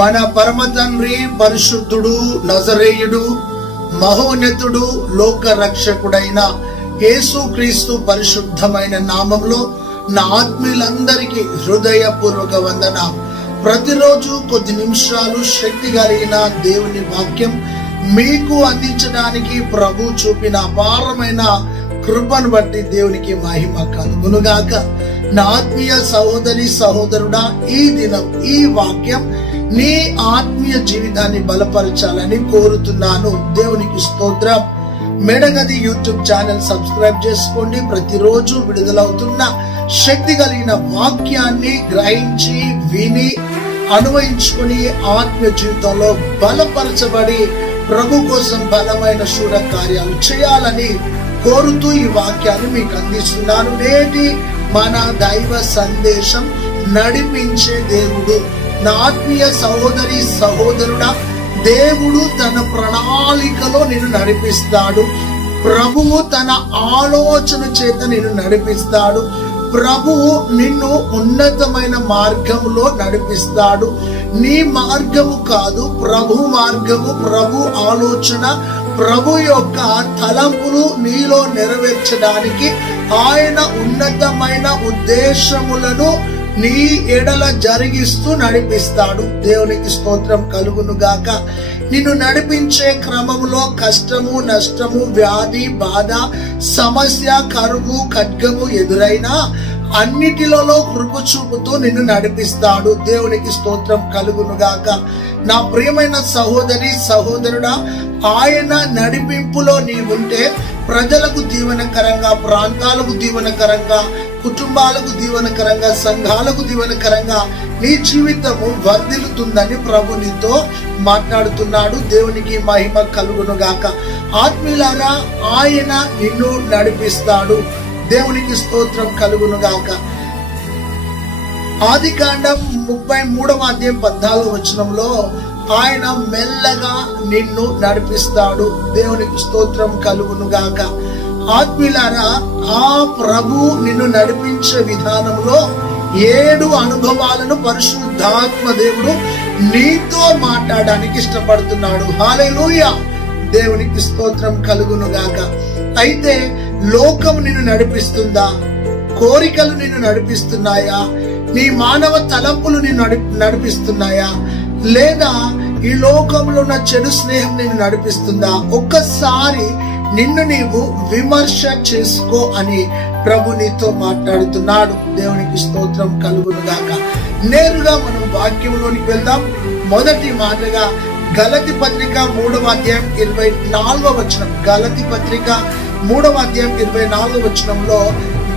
మన పరమ తండ్రి పరిశుద్ధుడు నజరేయుడు మహోన్నతుడు లోక రక్షకుడైన యేసుక్రీస్తు పరిశుద్ధమైన నామంలో నా ఆత్మీయులందరికీ హృదయపూర్వక వందనం. ప్రతిరోజు కొద్ది నిమిషాలు శక్తి కలిగిన దేవుని వాక్యం మీకు అందించడానికి ప్రభు చూపిన అపారమైన కృపను బట్టి దేవునికి మహిమ కలుగునుగాక. నా ఆత్మీయ సహోదరి సహోదరుడా, ఈ దినం ఈ వాక్యం నీ ఆత్మీయ జీవితాన్ని బలపరచాలని కోరుతున్నాను. దేవునికి స్తోత్రం. మెడగది యూట్యూబ్ ఛానల్ సబ్స్క్రైబ్ చేసుకోండి. ప్రతిరోజు విడుదలవుతున్న శక్తి కలిగిన వాక్యాన్ని గ్రహించి విని అనుభవించుకుని ఆత్మీయ జీవితంలో బలపరచబడి ప్రభు కోసం బలమైన శూర కార్యాలు చేయాలని కోరుతూ ఈ వాక్యాన్ని మీకు అందిస్తున్నాను. నేటి మన దైవ సందేశం నడిపించే దేవుడు. నా ఆత్మీయ సహోదరి సహోదరుడా, దేవుడు తన ప్రణాళికలో నిన్ను నడిపిస్తాడు. ప్రభువు తన ఆలోచన చేత నిన్ను నడిపిస్తాడు. ప్రభువు నిన్ను ఉన్నతమైన మార్గంలో నడిపిస్తాడు. నీ మార్గము కాదు, ప్రభు మార్గము, ప్రభు ఆలోచన, ప్రభు యొక్క తలంపులు నీలో నెరవేర్చడానికి ఆయన ఉన్నతమైన ఉద్దేశములను నీ ఎడల జరిగిస్తూ నడిపిస్తాడు. దేవునికి స్తోత్రం కలుగును గాక. నిన్ను నడిపించే క్రమంలో కష్టము, నష్టము, వ్యాధి, బాధ, సమస్య, కరువు, ఖడ్గము ఎదురైనా అన్నిటిలో కృప చూపుతూ నిన్ను నడిపిస్తాడు. దేవునికి స్తోత్రం కలుగును గాక. నా ప్రియమైన సహోదరి సహోదరుడా, ఆయన నడిపింపులో నీవుంటే ప్రజలకు దీవెనకరంగా, ప్రాంతాలకు దీవెనకరంగా, కుటుంబాలకు దీవెనకరంగా, సంఘాలకు దీవెనకరంగా నీ జీవితము వర్ధిల్లుతుందని ప్రభు నీతో మాట్లాడుతున్నాడు. దేవునికి మహిమ కలుగును గాక. ఆత్మీయులారా, ఆయన నిన్ను నడిపిస్తాడు. దేవునికి స్తోత్రం కలుగును గాక. ఆదికాండం 33వ అధ్యాయం 14వ వచనంలో ఆయన మెల్లగా నిన్ను నడిపిస్తాడు. దేవునికి స్తోత్రం కలుగును గాక. ఆత్మీయులారా, ఆ ప్రభు నిన్ను నడిపించే విధానంలో 7 అనుభవాలను పరిశుద్ధాత్మ దేవుడు నీతో మాట్లాడడానికి ఇష్టపడుతున్నాడు. హల్లెలూయా. దేవునికి స్తోత్రం కలుగును గాక. అయితే లోకం నిన్ను నడిపిస్తుందా? కోరికలు నిన్ను నడిపిస్తున్నాయా? నీ మానవ తలంపులు నిన్ను నడిపిస్తున్నాయా? లేదా ఈ లోకంలో ఉన్న చెడు స్నేహం నిన్ను నడిపిస్తుందా? ఒక్కసారి నిన్ను నీవు విమర్శ చేసుకో అని ప్రభు నీతో మాట్లాడుతున్నాడు. దేవునికి స్తోత్రం కలుగును గాక. నేరుగా మనం వాక్యంలోనికి వెళ్దాం. మొదటి మాటగా గలతీ పత్రిక 3వ అధ్యాయం 24వ వచనం. గలతీ పత్రిక 3వ అధ్యాయం 24వ వచనంలో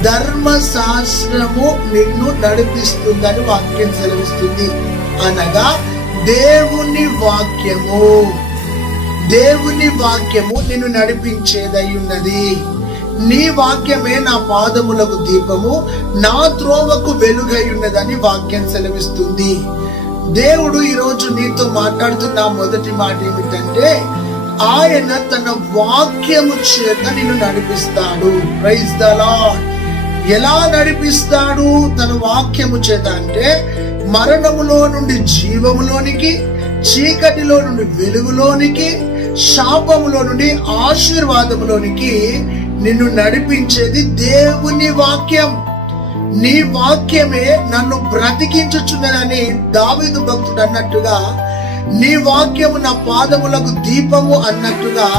ధర్మశాస్త్రము నిన్ను నడిపిస్తుందని వాక్యం సెలవిస్తుంది. అనగా దేవుని వాక్యము నిన్ను నడిపించేదై ఉన్నది. నీ వాక్యమే నా పాదములకు దీపము, నా త్రోవకు వెలుగై ఉన్నదని వాక్యం సెలవిస్తుంది. దేవుడు ఈరోజు నీతో మాట్లాడుతున్న మొదటి మాట ఏమిటంటే, ఆయన తన వాక్యము చేత నిన్ను నడిపిస్తాడు. Praise the Lord. ఎలా నడిపిస్తాడు? తన వాక్యము చేత అంటే మరణములో నుండి జీవములోనికి, చీకటిలో నుండి వెలుగులోనికి, శాపములో నుండి ఆశీర్వాదములోనికి నిన్ను నడిపించేది దేవుని వాక్యం. నీ వాక్యమే నన్ను బ్రతికించుచున్నదని దావీదు భక్తుడు అన్నట్టుగా, నీ వాక్యము నా పాదములకు దీపము అన్నట్టుగా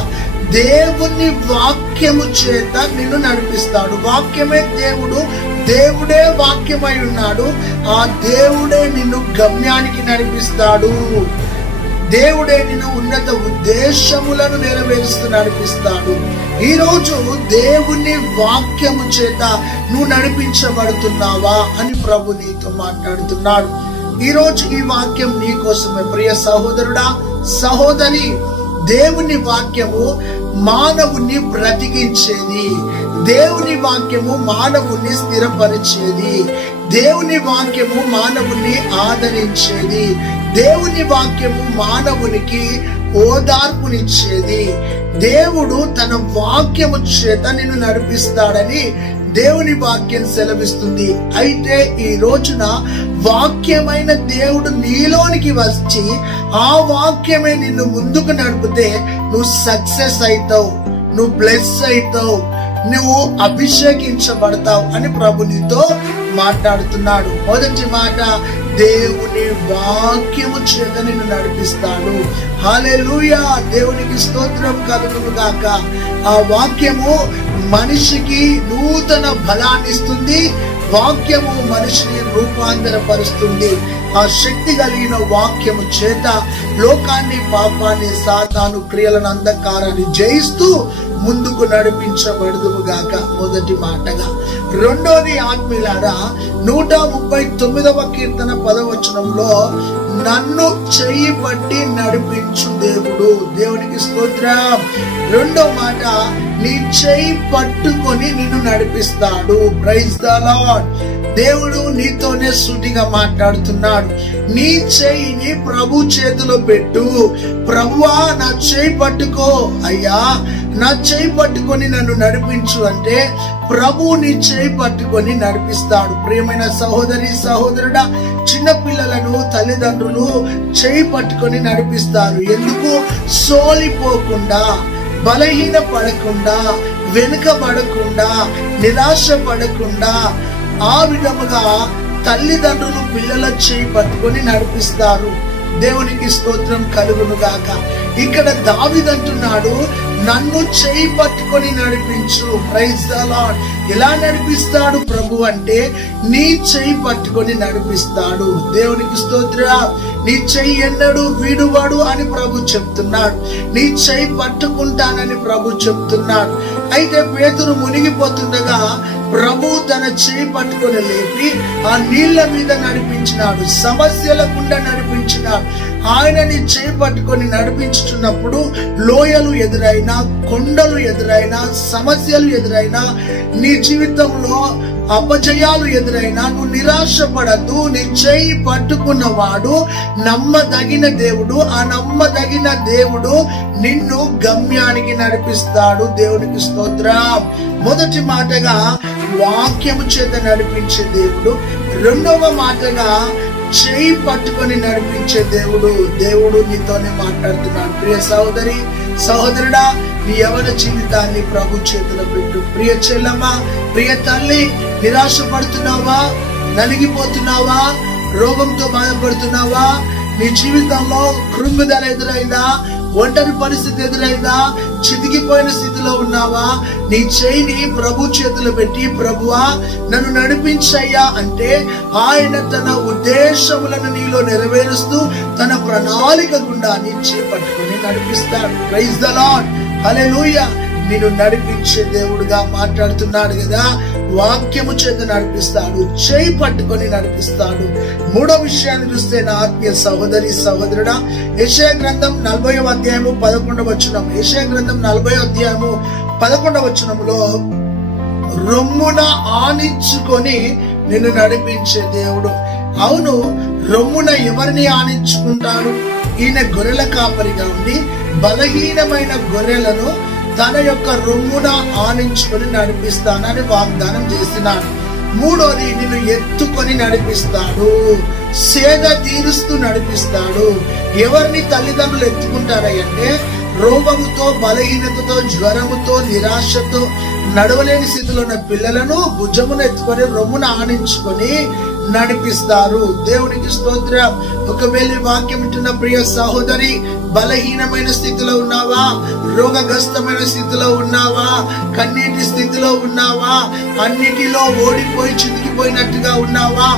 దేవుని వాక్యము చేత నిన్ను నడిపిస్తాడు. వాక్యమే దేవుడు, దేవుడే వాక్యమై ఉన్నాడు. ఆ దేవుడే నిన్ను గమ్యానికి నడిపిస్తాడు. దేవుడే నిన్ను ఉన్నత ఉద్దేశములను నెరవేరుస్తూ నడిపిస్తాడు. ఈరోజు దేవుని వాక్యము చేత నువ్వు నడిపించబడుతున్నావా అని ప్రభు నీతో మాట్లాడుతున్నాడు. ఈరోజు ఈ వాక్యం నీ కోసమే. ప్రియ సహోదరుడా, సహోదరి, దేవుని వాక్యము మానవుని బ్రతికించేది. దేవుని వాక్యము మానవుని స్థిరపరిచేది. దేవుని వాక్యము మానవుని ఆదరించేది. దేవుని వాక్యము మానవునికి ఓదార్పునిచ్చేది. దేవుడు తన వాక్యము చేత నిన్ను నడిపిస్తాడని దేవుని వాక్యం సెలవిస్తుంది. అయితే ఈ రోజున వాక్యమైన దేవుడు నీలోనికి వచ్చి ఆ వాక్యమే నిన్ను ముందుకు నడిపితే నువ్వు సక్సెస్ అవుతావు, నువ్వు బ్లెస్ అవుతావు, నువ్వు అభిషేకించబడతావు అని ప్రభు నీతో మాట్లాడుతున్నాడు. మొదటి మాట, దేవుని వాక్యము చేత నిన్ను నడిపిస్తాడు. హల్లెలూయా, దేవునికి స్తోత్రం కలుగును గాక. ఆ వాక్యము మనిషికి నూతన బలాన్ని ఇస్తుంది. వాక్యము మనిషిని రూపాంతరపరుస్తుంది. ఆ శక్తి కలిగిన వాక్యము చేత లోకాన్ని, పాపాన్ని, సాతాను క్రియలను, అంధకారాన్ని జయిస్తూ ముందుకు నడిపించబడదుము గాక. మొదటి మాటగా. రెండోది ఆత్మీయులారా, 139వ కీర్తన 10వ వచనంలో నన్ను చెయ్యి పట్టి నడిపించు దేవుడు. దేవునికి స్తోత్రం. రెండో మాట, నీ చెయ్యి పట్టుకొని నిన్ను నడిపిస్తాడు. Praise the Lord. దేవుడు నీతోనే సూటిగా మాట్లాడుతున్నాడు. నీ చెయ్యిని ప్రభు చేతిలో పెట్టు. ప్రభువా, నా చెయ్యి పట్టుకో అయ్యా, నా చెయ్యి పట్టుకొని నన్ను నడిపించు అంటే ప్రభు నీ చెయ్యి పట్టుకొని నడిపిస్తాడు. ప్రియమైన సహోదరి, సహోదరుడా, చిన్న పిల్లలను తల్లిదండ్రులు చెయ్యి పట్టుకొని నడిపిస్తారు. ఎందుకు? సోలిపోకుండా, బలహీన పడకుండా, వెనుకబడకుండా, నిరాశ పడకుండా, ఆ విధముగా తల్లిదండ్రులు పిల్లల చేయి పట్టుకొని నడిపిస్తారు. దేవునికి స్తోత్రం కలుగును గాక. ఇక్కడ దావీదు అంటున్నాడు, నన్ను చేయి పట్టుకొని నడిపించు. Praise the Lord. ఎలా నడిపిస్తాడు ప్రభు అంటే నీ చేయి పట్టుకొని నడిపిస్తాడు. దేవునికి స్తోత్రం. నీ చెయ్యి ఎన్నడూ వీడువాడు అని ప్రభు చెప్తున్నాడు. నీ చెయ్యి పట్టుకుంటానని ప్రభు చెప్తున్నాడు. అయితే పేతురు మునిగిపోతుండగా ప్రభు తన చేయి పట్టుకొని లేపి ఆ నీళ్ల మీద నడిపించినాడు. సమస్యల గుండా నడిపించినాడు. ఆయనని చేయి పట్టుకొని నడిపించుతున్నప్పుడు లోయలు ఎదురైనా, కొండలు ఎదురైనా, సమస్యలు ఎదురైనా, నీ జీవితంలో అపజయాలు ఎదురైనా నువ్వు నిరాశపడద్దు. నీ చేయి పట్టుకున్నవాడు నమ్మదగిన దేవుడు. ఆ నమ్మదగిన దేవుడు నిన్ను గమ్యానికి నడిపిస్తాడు. దేవునికి స్తోత్రం. మొదటి మాటగా వాక్యము చేత నడిపించే దేవుడు. రెండవ మాటగా చేయి పట్టుకొని నడిపించే దేవుడు. దేవుడు నీతోనే మాట్లాడుతున్నాడు. ప్రియ సహోదరి, సహోదరుడా, నీ యవన జీవితాన్ని ప్రభు చేతిలో పెట్టు. ప్రియ చెల్లమ్మ, ప్రియ తల్లి, నిరాశపడుతున్నావా? నలిగిపోతున్నావా? రోగంతో బాధపడుతున్నావా? నీ జీవితంలో కృంగుదల ఎదురైందా? ఒంటరి పరిస్థితి ఎదురైందా? చితికిపోయిన స్థితిలో ఉన్నావా? నీ చేయిని ప్రభు చేతిలో పెట్టి, ప్రభువా నన్ను నడిపించయ్యా అంటే ఆయన తన ఉద్దేశములను నీలో నెరవేరుస్తూ తన ప్రణాళిక గుండా నీ చేయి పట్టుకొని నడిపిస్తాడు. Praise the Lord. హల్లెలూయా. నిన్ను నడిపించే దేవుడుగా మాట్లాడుతున్నాడు కదా. వాక్యము చేత నడిపిస్తాడు, చేయి పట్టుకొని నడిపిస్తాడు. మూడో విషయాన్ని చూస్తే నా ఆత్మీయ సహోదరి, సహోదరుడా, యెషయా గ్రంథం 40వ అధ్యాయము 11వ వచనం. యెషయా గ్రంథం 40వ అధ్యాయము 11వ వచనంలో రొమ్మున ఆనించుకొని నిన్ను నడిపించే దేవుడు. అవును, రొమ్మున ఎవరిని ఆనించుకుంటాడు? ఈయన గొర్రెల కాపరిగా ఉండి బలహీనమైన గొర్రెలను తన యొక్క రొమ్మున ఆనించుకొని నడిపిస్తానని వాగ్దానం చేసినాడు. మూడోది, నిన్ను ఎత్తుకొని నడిపిస్తాడు. సేద తీరుస్తూ నడిపిస్తాడు. ఎవరిని తల్లిదండ్రులు ఎత్తుకుంటారంటే రోగముతో, బలహీనతతో, జ్వరముతో, నిరాశతో నడవలేని స్థితిలో ఉన్న పిల్లలను భుజమును ఎత్తుకొని రొమ్మున ఆనించుకొని నడిపిస్తారు. దేవునికి స్తోత్రం. ఒకవేళ వాక్యం వింటున్న ప్రియ సహోదరి, బలహీనమైన స్థితిలో ఉన్నావా? రోగగ్రస్తమైన స్థితిలో ఉన్నావా? కన్నీటి స్థితిలో ఉన్నావా? అన్నిటిలో ఓడిపోయి చితికిపోయినట్టుగా ఉన్నావా?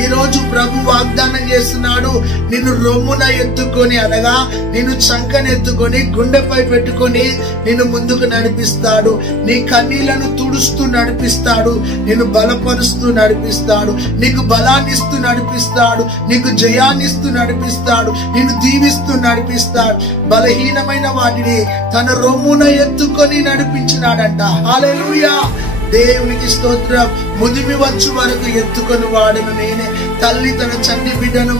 ఈ రోజు ప్రభు వాగ్దానం చేస్తున్నాడు, నిన్ను రొమ్మున ఎత్తుకొని, అనగా నిన్ను చంకనెత్తుకొని గుండెపై పెట్టుకొని నిన్ను ముందుకు నడిపిస్తాడు. నీ కన్నీళ్లను తుడుస్తూ నడిపిస్తాడు. నిన్ను బలపరుస్తూ నడిపిస్తాడు. నీకు బలాన్ని ఇస్తూ నడిపిస్తాడు. నీకు జయాన్ని ఇస్తూ నడిపిస్తాడు. నిన్ను దీవిస్తూ నడిపిస్తాడు. బలహీనమైన వాటిని తన రొమ్మున ఎత్తుకొని నడిపించినాడంట. హల్లెలూయా. దేవునికి స్తోత్రం. ముదిమి వచ్చు వరకు ఎత్తుకొని వాడను నేనే. తల్లి తన చంటి బిడ్డను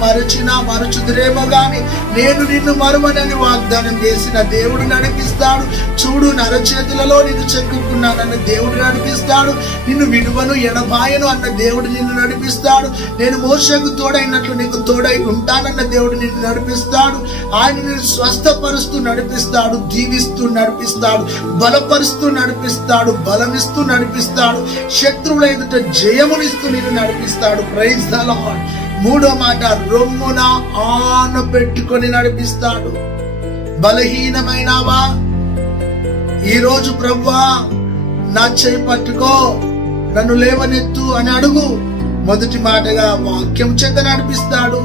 మరచుదురేమో గాని నేను నిన్ను మరువనని వాగ్దానం చేసిన దేవుడు నడిపిస్తాడు. చూడు, నరచేతులలో నిన్ను చెక్కుకున్నానన్న దేవుడు నడిపిస్తాడు. నిన్ను విడువను ఎడబాయను అన్న దేవుడు నిన్ను నడిపిస్తాడు. నేను మోషకు తోడైనట్లు నీకు తోడై ఉంటానన్న దేవుడు నిన్ను నడిపిస్తాడు. ఆయన నిన్ను స్వస్థపరుస్తూ నడిపిస్తాడు, దీవిస్తూ నడిపిస్తాడు, బలపరుస్తూ నడిపిస్తాడు, బలమిస్తూ నడిపిస్తాడు, శత్రువుల ఎదుట జయమునిస్తూ నిన్ను నడిపిస్తాడు. Praise the Lord. మూడో మాట, రొమ్మున ఆన పెట్టుకొని నడిపిస్తాడు. బలహీనమైనావా? ఈరోజు ప్రభువా నా చేయి పట్టుకో, నన్ను లేవనెత్తు అని అడుగు. మొదటి మాటగా వాక్యం చేత నడిపిస్తాడు.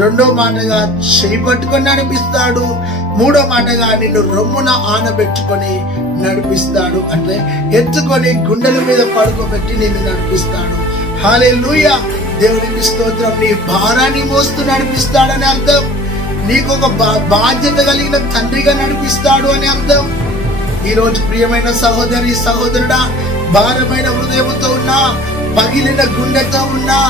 రెండో మాటగా చేయి పట్టుకొని నడిపిస్తాడు. మూడో మాటగా నిన్ను రొమ్మున ఆనబెట్టుకొని నడిపిస్తాడు. అంటే ఎత్తుకొని గుండెల మీద పడుకోబెట్టి నిన్ను నడిపిస్తాడు. హల్లెలూయా. దేవునికి స్తోత్రం. నీ భారాన్ని మోస్తూ నడిపిస్తాడని అర్థం. నీకు ఒక బాధ్యత కలిగిన తండ్రిగా నడిపిస్తాడు అని అర్థం. ఈరోజు ప్రియమైన సహోదరి సహోదరుడా, భారమైన హృదయంతో ఉన్నా, పగిలిన గుండెతో ఉన్నా,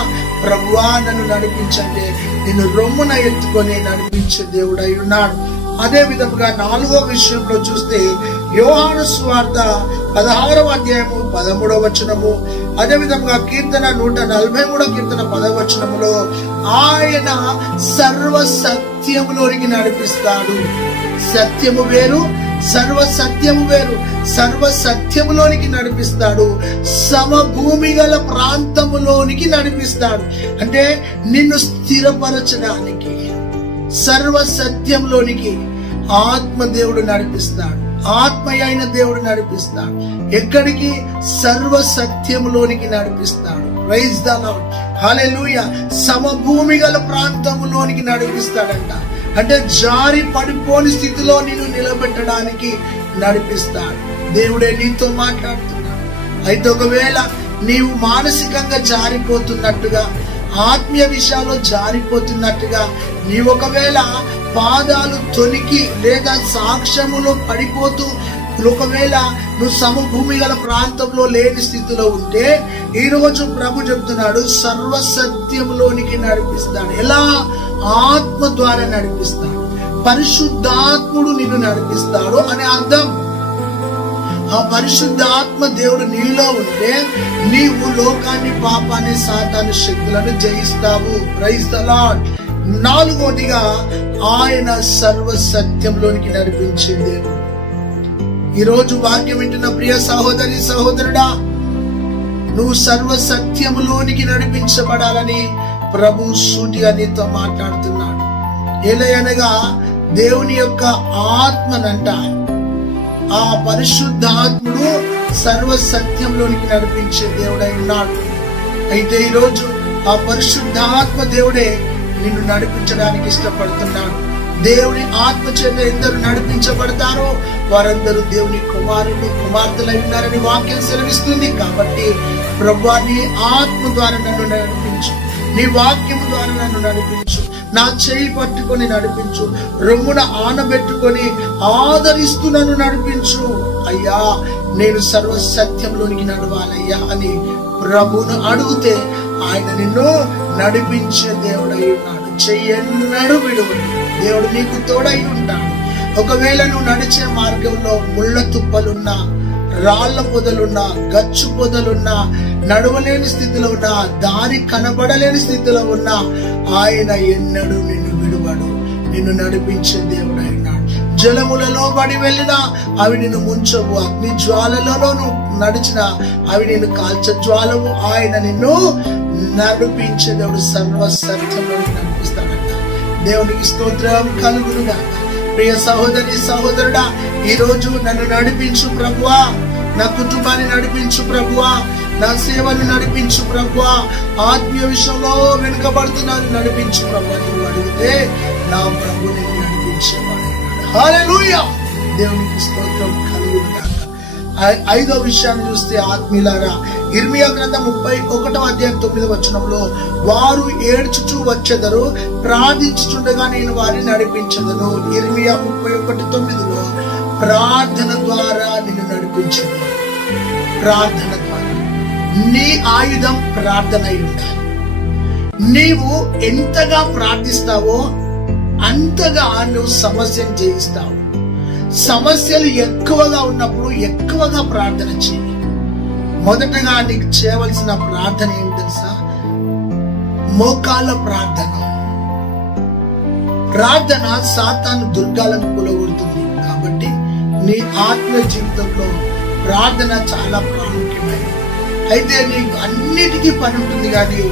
ప్రభువా నన్ను నడిపించండి, నిన్ను రొమ్మున ఎత్తుకొని నడిపించే దేవుడై ఉన్నాడు. అదే విధముగా 4వ విషయంలో చూస్తే యోహాను సువార్త 16వ అధ్యాయము 13వ వచనము, అదే విధముగా కీర్తన 143వ కీర్తన 10వ వచనములో ఆయన సర్వ సత్యములోనికి నడిపిస్తాడు. సత్యము వేరు, సర్వ సత్యము వేరు. సర్వ సత్యములోనికి నడిపిస్తాడు. సమభూమి గల ప్రాంతములోనికి నడిపిస్తాడు. అంటే నిన్ను స్థిరపరచడానికి సర్వ సత్యంలోనికి ఆత్మదేవుడు నడిపిస్తాడు. ఆత్మ అయిన దేవుడు నడిపిస్తాడు. ఎక్కడికి? సర్వ సత్యములోనికి నడిపిస్తాడు. Praise the Lord. హల్లెలూయా. సమభూమి గల ప్రాంతములోనికి నడిపిస్తాడంట. అంటే జారి పడిపోని స్థితిలో నిన్ను నిలబెట్టడానికి నడిపిస్తాడు. దేవుడే నీతో మాట్లాడుతున్నాడు. అయితే ఒకవేళ నీవు మానసికంగా జారిపోతున్నట్టుగా, ఆత్మీయ విషయాల్లో జారిపోతున్నట్టుగా, నీవు ఒకవేళ పాదాలు తొనికి లేదా సాక్ష్యములో పడిపోతూ, ఒకవేళ నువ్వు సమభూమి గల ప్రాంతంలో లేని స్థితిలో ఉంటే, ఈ రోజు ప్రభు చెప్తున్నాడు సర్వ సత్యంలోనికి నడిపిస్తాడు. ఎలా? ఆత్మ ద్వారా నడిపిస్తాడు. పరిశుద్ధాత్ముడు నిన్ను నడిపిస్తాడు అని అర్థం. ఆ పరిశుద్ధాత్మ దేవుడు నీలో ఉంటే నీవు లోకాన్ని, పాపాన్ని, సాతాను శక్తులను జయిస్తావు. Praise the Lord. 4వదిగా ఆయన సర్వ సత్యంలోనికి నడిపించే దేవుడు. ఈరోజు వాక్యం వింటున్న ప్రియ సహోదరి సహోదరుడా, నువ్వు సర్వ సత్యములోనికి నడిపించబడాలని ప్రభు సూటిగా నీతో మాట్లాడుతున్నాడు. ఎలయనగా దేవుని యొక్క ఆత్మనంట, ఆ పరిశుద్ధాత్ముడు సర్వ సత్యంలోనికి నడిపించే దేవుడై ఉన్నాడు. అయితే ఈరోజు ఆ పరిశుద్ధాత్మ దేవుడే నిన్ను నడిపించడానికి ఇష్టపడుతున్నాడు. దేవుని ఆత్మ చేత ఎందరు నడిపించబడతారో వారందరూ దేవుని కుమారులు కుమార్తెలై ఉన్నారని వాక్యం సెలవిస్తుంది. కాబట్టి ప్రభువా నీ ఆత్మ ద్వారా నన్ను నడిపించు, నీ వాక్యం ద్వారా నన్ను నడిపించు, నా చేయి పట్టుకొని నడిపించు, రొమ్మున ఆనబెట్టుకొని ఆదరిస్తూ నన్ను నడిపించు. అయ్యా నేను సర్వ సత్యంలోనికి నడవాలయ్యా అని ప్రభువును అడిగితే ఆయన నిన్ను నడిపించే దేవుడై ఉన్నాడు. చెయ్యన్నడు విడువడు. దేవుడు నీకు తోడై ఉంటాడు. ఒకవేళ నువ్వు నడిచే మార్గంలో ముళ్ళ తుప్పలున్నా, రాళ్ల పొదలున్నా, గచ్చు పొదలున్నా, నడవలేని స్థితిలో ఉన్నా, దారి కనబడలేని స్థితిలో ఉన్నా, ఆయన ఎన్నడూ నిన్ను విడువడు. నిన్ను నడిపించే దేవుడై ఉన్నాడు. జలములలో పడి వెళ్ళినా అవి నిన్ను ముంచవు, అగ్ని జ్వాలలలో నువ్వు నడిచినా అవి నిన్ను కాల్చ జ్వాలవు. ఆయన నిన్ను నడిపించే దేవుడు సర్వ సత్యంలో నడిపిస్తాడంట. దేవునికి స్తోత్రం కలుగునుగా. ప్రియ సహోదరి సహోదరుడా, ఈ రోజు నన్ను నడిపించు ప్రభువా, నా కుటుంబాన్ని నడిపించు ప్రభువా, నా సేవను నడిపించు ప్రభువా, ఆత్మీయ విషయంలో వెనుకబడుతున్నాను నడిపించు ప్రభువా నువ్వు అడిగితే నా ప్రభు నేను నడిపించేవాడు. హల్లెలూయా. దేవునికి స్తోత్రం కలుగునుగా. 5వ విషయాన్ని చూస్తే ఆత్మీయులారా, ఇర్మియా గ్రంథం 31వ అధ్యాయం 9వ వచనంలో వారు ఏడ్చుచూ వచ్చెదరు, ప్రార్థించుచుండగా నేను వారిని నడిపించదను. ఇర్మియా 31:9లో ప్రార్థన ద్వారా నిన్ను నడిపించదు. ప్రార్థన ద్వారా. నీ ఆయుధం ప్రార్థన అయి ఉండాలి. నీవు ఎంతగా ప్రార్థిస్తావో అంతగా నువ్వు సమస్యను జయిస్తావు. సమస్యలు ఎక్కువగా ఉన్నప్పుడు ఎక్కువగా ప్రార్థన చేయి. మొదటగా నీకు చేయవలసిన ప్రార్థన ఏంటి తెలుసా? మోకాళ్ళ ప్రార్థన. ప్రార్థన సాతాను దుర్గాలను కూలగొడుతుంది. కాబట్టి నీ ఆత్మ జీవితంలో ప్రార్థన చాలా ప్రాముఖ్యమైనది. అయితే నీకు అన్నిటికీ పని ఉంటుంది, కానీ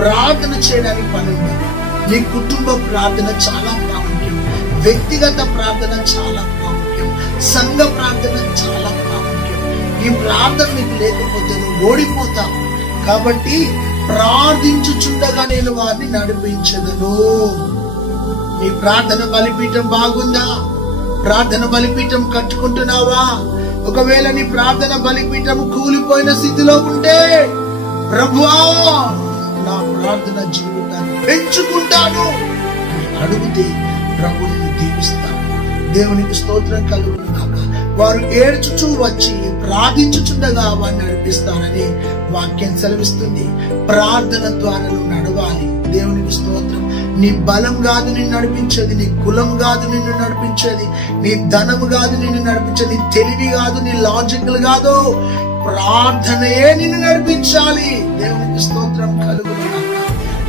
ప్రార్థన చేయడానికి పని ఉండదు. నీ కుటుంబ ప్రార్థన చాలా ప్రాముఖ్యం, వ్యక్తిగత ప్రార్థన చాలా ప్రాముఖ్యం, సంఘ ప్రార్థన చాలా ప్రాముఖ్యం. ఈ ప్రార్థన నీకు లేకపోతే నువ్వు ఓడిపోతావు. కాబట్టి ప్రార్థించుచుండగా నేను వారిని నడిపించదను. నీ ప్రార్థన బలిపీఠం బాగుందా? ప్రార్థన బలిపీఠం కట్టుకుంటున్నావా? ఒకవేళ నీ ప్రార్థన బలిపీఠం కూలిపోయిన స్థితిలో ఉంటే, ప్రభువా నా ప్రార్థన జీవితాన్ని పెంచుకుంటాను అని అడిగితే ప్రభు నిన్ను దీవిస్తాడు. దేవునికి స్తోత్రం కలుగును గాక. వారు ఏడ్చుచూ వచ్చి ప్రార్థించుచుండగా వారిని నడిపిస్తానని వాక్యం సెలవిస్తుంది. ప్రార్థన ద్వారా నువ్వు నడవాలి. దేవునికి స్తోత్రం. నీ బలం కాదు నిన్ను నడిపించేది, నీ కులం కాదు నిన్ను నడిపించేది, నీ ధనము కాదు నిన్ను నడిపించేది, నీ తెలివి కాదు, నీ లాజికల్ కాదు, ప్రార్థనయే నిన్ను నడిపించాలి. దేవునికి స్తోత్రం కలుగును గాక.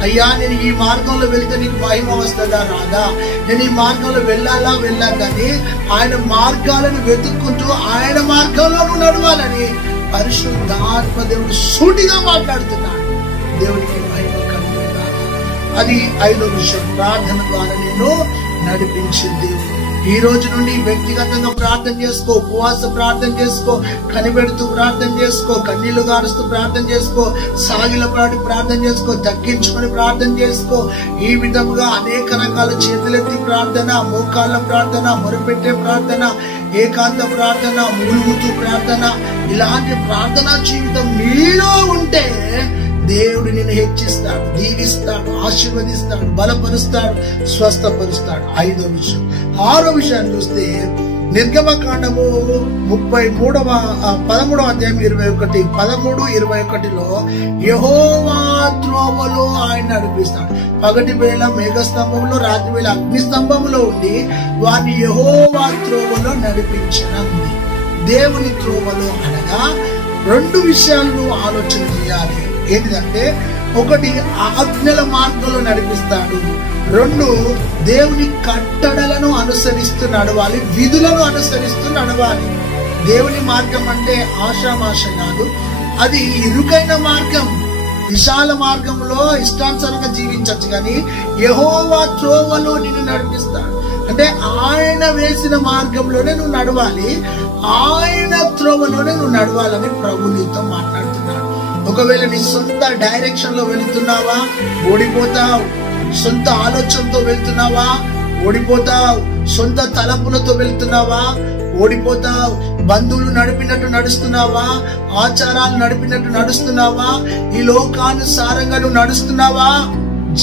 అయ్యా నేను ఈ మార్గంలో వెళ్తే నీకు మహిమ వస్తుందా రాదా? నేను ఈ మార్గంలో వెళ్ళాలా కానీ ఆయన మార్గాలను వెతుక్కుంటూ ఆయన మార్గంలో నువ్వు నడవాలని పరిశుద్ధాత్మ దేవుడు సూటిగా మాట్లాడుతున్నాడు. దేవునికి మహిమ కలుగును గాక. అది 5వ విషయం. ప్రార్థన ద్వారా నేను నడిపించే దేవుడు. ఈ రోజు నుండి వ్యక్తిగతంగా ప్రార్థన చేసుకో, ఉపవాస ప్రార్థన చేసుకో, కనిపెడుతూ ప్రార్థన చేసుకో, కన్నీళ్లు గారుస్తూ ప్రార్థన చేసుకో, సాగిలపాటి ప్రార్థన చేసుకో, తగ్గించుకొని ప్రార్థన చేసుకో. ఈ విధముగా అనేక రకాల చేతులెత్తి ప్రార్థన, మోకాళ్ళ ప్రార్థన, మొరపెట్టే ప్రార్థన, ఏకాంత ప్రార్థన, మూలుగుతూ ప్రార్థన, ఇలాంటి ప్రార్థనా జీవితం నీలో ఉంటే దేవుడు నిన్ను హెచ్చిస్తాడు, దీవిస్తాడు, ఆశీర్వదిస్తాడు, బలపరుస్తాడు, స్వస్థపరుస్తాడు. 5వ విషయం. 6వ విషయాన్ని చూస్తే నిర్గమకాండము 13వ అధ్యాయం 13:21లో యెహోవా త్రోవలో ఆయన నడిపిస్తాడు. పగటి వేళ మేఘస్తంభంలో, రాత్రి వేళ అగ్నిస్తంభంలో ఉండి వారిని యెహోవా త్రోవలో నడిపించనుంది. దేవుని త్రోవలో అనగా 2 విషయాలను ఆలోచన చేయాలి. ఏంటిదంటే, 1 ఆజ్ఞల మార్గంలో నడిపిస్తాడు, 2 దేవుని కట్టడలను అనుసరిస్తూ నడవాలి, విధులను అనుసరిస్తూ నడవాలి. దేవుని మార్గం అంటే ఆషామాష కాదు, అది ఇరుకైన మార్గం. విశాల మార్గంలో ఇష్టానుసారంగా జీవించచ్చు, కానీ యెహోవా త్రోవలో నిన్ను నడిపిస్తాడు. అంటే ఆయన వేసిన మార్గంలోనే నువ్వు నడవాలి, ఆయన త్రోవలోనే నువ్వు నడవాలని ప్రభు నీతో మాట్లాడుతున్నాడు. ఒకవేళ నీ సొంత డైరెక్షన్ లో వెళుతున్నావా, ఓడిపోతావు. సొంత ఆలోచనతో వెళ్తున్నావా, ఓడిపోతావు. సొంత తలంపులతో వెళ్తున్నావా, ఓడిపోతావు. బంధువులు నడిపినట్టు నడుస్తున్నావా, ఆచారాలు నడిపినట్టు నడుస్తున్నావా, ఈ లోకానుసారంగా నువ్వు నడుస్తున్నావా,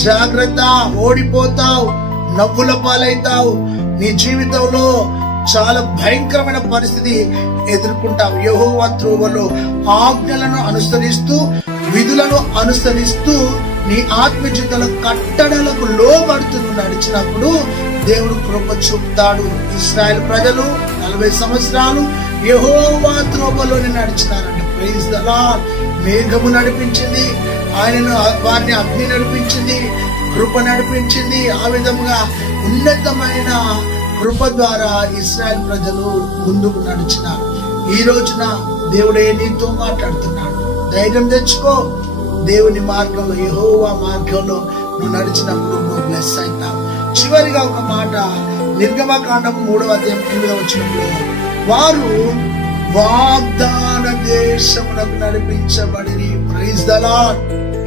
జాగ్రత్త, ఓడిపోతావు, నవ్వుల పాలైతావు. నీ జీవితంలో చాలా భయంకరమైన పరిస్థితి ఎదుర్కొంటావు. యెహోవా త్రోవలో ఆజ్ఞలను అనుసరిస్తూ, విధులను అనుసరిస్తూ, నీ ఆత్మ జీవితంలో కట్టడలకు లోబడుతూ నడిచినప్పుడు దేవుడు కృప చూపుతాడు. ఇశ్రాయేలు ప్రజలు 40 సంవత్సరాలు యెహోవా త్రోవలోనే నడిచినారంట. Praise the Lord. మేఘము నడిపించింది, వారిని అగ్ని నడిపించింది, కృప నడిపించింది. ఆ విధంగా ఉన్నతమైన కృప ద్వారా ఇశ్రాయేలు ప్రజలు ముందుకు నడిచినారు. ఈ రోజున దేవుడే నీతో మాట్లాడుతున్నాడు. ధైర్యం తెచ్చుకో. దేవుని మార్గంలో, యెహోవా మార్గంలో నువ్వు నడిచినప్పుడు నువ్వు బ్లెస్ అవుతావు. చివరిగా ఒక మాట, నిర్గమకాండం 3వ అధ్యాయం 8వ వచనంలో, వారు వాగ్దాన దేశమునకు నడిపించబడి. Praise the Lord.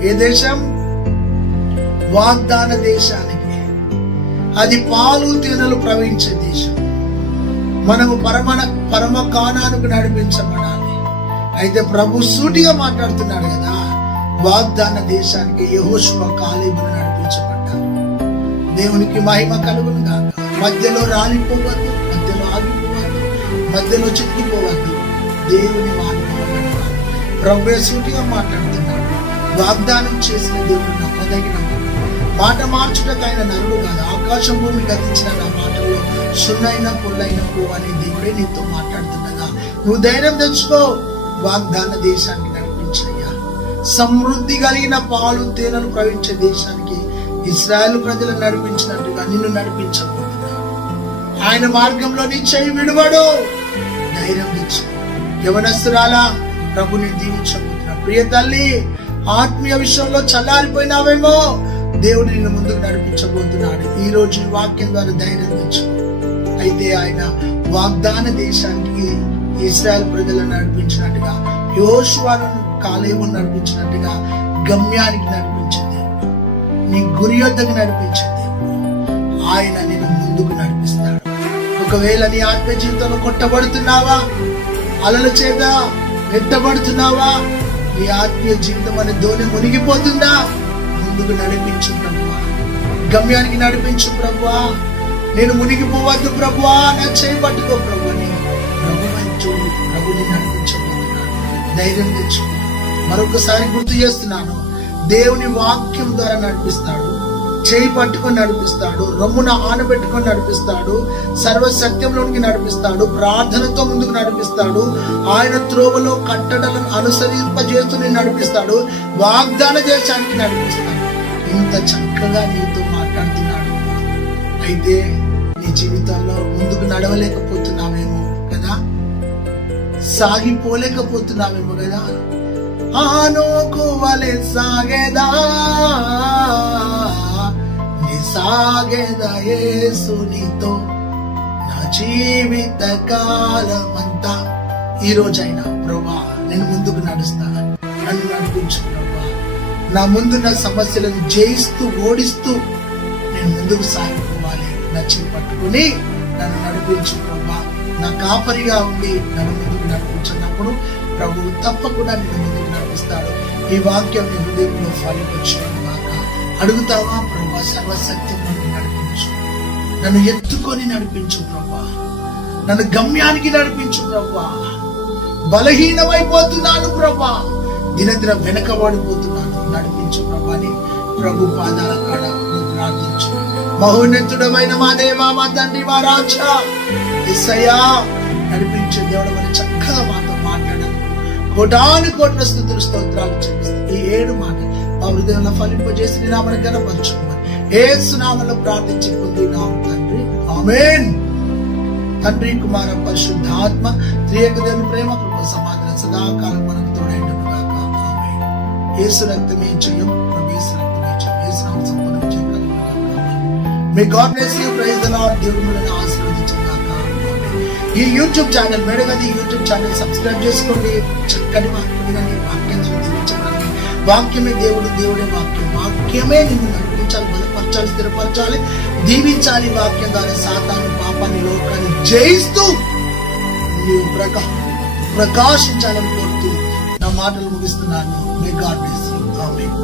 ఏ దేశం? వాగ్దాన దేశానికి. అది పాలు తేనెలు ప్రవహించే దేశం. మనము పరమ కానానుకు నడిపించబడాలి. అయితే ప్రభు సూటిగా మాట్లాడుతున్నాడు కదా, వాగ్దాన దేశానికి యెహోషువ కాలేబును నడిపించబడ్డారు. దేవునికి మహిమ కలుగును గాక. మధ్యలో రాలిపోవద్దు, మధ్యలో ఆగిపోవద్దు, మధ్యలో చిక్కిపోవద్దు. దేవుని మార్గంలో ప్రభువే సూటిగా మాట్లాడుతున్నాడు. వాగ్దానం చేసిన దేవుడు నమ్మదగిన మాట మార్చుటకు ఆయన నరుడు కాదు. ఆకాశం భూమి గతించిన నా మాటల్లో సున్నైనా పొల్లైన పో అనే దేవుడే నీతో మాట్లాడుతుండగా నువ్వు ధైర్యం తెచ్చుకో. వాగ్దాన దేశానికి నడిపించయ్యా. సమృద్ధి కలిగిన పాలు తేనెలు ప్రవహించే దేశానికి ఇశ్రాయేలు ప్రజలను నడిపించినట్టుగా నిన్ను నడిపించబోతున్నా. ఆయన మార్గంలో నీ చెయ్యి విడువడు. ధైర్యం తెచ్చుకో. యవనస్తురాలా, ప్రభుని దీవించబోతున్నా. ప్రియ తల్లి, ఆత్మీయ విషయంలో చల్లారిపోయినావేమో, దేవుడు నిన్ను ముందుకు నడిపించబోతున్నాడు. ఈ రోజు ఈ వాక్యం ద్వారా ధైర్యం తెచ్చుకో. అయితే ఆయన వాగ్దాన దేశానికి ఇశ్రాయేల్ ప్రజలను నడిపించినట్టుగా, యోషువను కాలేబును నడిపించినట్టుగా గమ్యానికి నడిపించింది. నీ గురి యొద్దకు నడిపించింది. ఆయన నిన్ను ముందుకు నడిపిస్తాడు. ఒకవేళ నీ ఆత్మ జీవితంలో కొట్టబడుతున్నావా, అలల చేత నెట్టబడుతున్నావా, నీ ఆత్మీయ జీవితం అనే ధోని మునిగిపోతుందా, ముందుకు నడిపించు ప్రభువా. గమ్యానికి నడిపించు ప్రభువా. నేను మునిగిపోవద్దు ప్రభువా, నా చేయి పట్టుకో ప్రభు అని ప్రభుని నడిపించబోతున్నాను. ధైర్యం తెచ్చుకో. మరొకసారి గుర్తు చేస్తున్నాను, దేవుని వాక్యం ద్వారా నడిపిస్తాడు. చేయి పట్టుకొని నడిపిస్తాడు. రొమ్మున ఆనబెట్టుకొని నడిపిస్తాడు. సర్వసత్యంలోనికి నడిపిస్తాడు. ప్రార్థనతో ముందుకు నడిపిస్తాడు. ఆయన త్రోవలో కట్టడలను అనుసరింపజేస్తూ నడిపిస్తాడు. వాగ్దాన దేశానికి నడిపిస్తాడు. ఇంత చక్కగా నీతో మాట్లాడుతున్నాడు. అయితే నీ జీవితంలో ముందుకు నడవలేకపోతున్నావేమో కదా, సాగిపోలేకపోతున్నావేమో కదా. ఆనోకు వలె సాగేదా, నీ సాగేదా యేసు నీతో నా జీవిత కాలమంతా. ఈ రోజైనా ప్రభా నేను ముందుకు నడుస్తాను, నన్ను నడిపించు ప్రభా. నా ముందున్న సమస్యలను జయిస్తూ ఓడిస్తూ నేను ముందుకు సాగిపోవాలి. నా చేయి పట్టుకుని నన్ను నడిపించు ప్రభా. నా కాపరిగా ఉండి నన్ను ముందుకు నడిపించినప్పుడు ప్రభువు తప్పకుండా నిన్ను ముందుకు నడిపిస్తాడు. ఈ వాక్యం నీ హృదయంలో ఫలించును గాక. అడుగుతావా ప్రభా, సర్వశక్తిని నడిపించు, నన్ను ఎత్తుకొని నడిపించు ప్రభా, నన్ను గమ్యానికి నడిపించు ప్రభా. బలహీనమైపోతున్నాను ప్రభా, దినదిన వెనకబడిపోతున్నాను, నడిపించు ప్రభా అని ప్రభు పాదాల కాడ ప్రార్థించు. మహోన్నతుడమైన మా దేవా, మా తండ్రి, మా రాజా యేసయ్యా, నడిపించే దేవుడు మరి చక్కగా మాతో మాట్లాడాలి. కోటాను కోట్ల స్తుతులు స్తోత్రాలు చెల్లిస్తాం. ఈ 7 మాటలు మా హృదయంలో ఫలింపజేసి నీ నామమును ఘనపరచుకోమని యేసు నామములో ప్రార్థించి పొందినాం తండ్రి, ఆమేన్. తండ్రి, కుమార, పరిశుద్ధాత్మ త్రియేక దేవుని ప్రేమ, కృప, సమాధానం సదాకాలం మనకు తోడైండును గాక. ఆమేన్. యేసు రక్తమే జయం, ప్రభు యేసు రక్తమే జయం. యేసు నామమున సంపూర్ణ జయం కలుగును గాక. May God bless you. Praise the Lord. దేవుడు మిమ్మల్ని ఆశీర్వదించును గాక. ఈ YouTube channel Medagadi YouTube channel subscribe చేసుకోండి. చక్కని వాక్యం దీవించబడండి. వాక్యమే దేవుడు, దేవుడే వాక్యం. వాక్యమే నిన్ను నడిపించాలి, బలపరచాలి, స్థిరపరచాలి, దీవించాలి. వాక్యం ద్వారా సాతాను, పాపాన్ని, లోకాన్ని జయిస్తూ నీవు ప్రకాశించాలని కోరుతూ నా మాటలు ముగిస్తున్నాను. మే గాడ్ బ్లెస్ యు. ఆమేన్.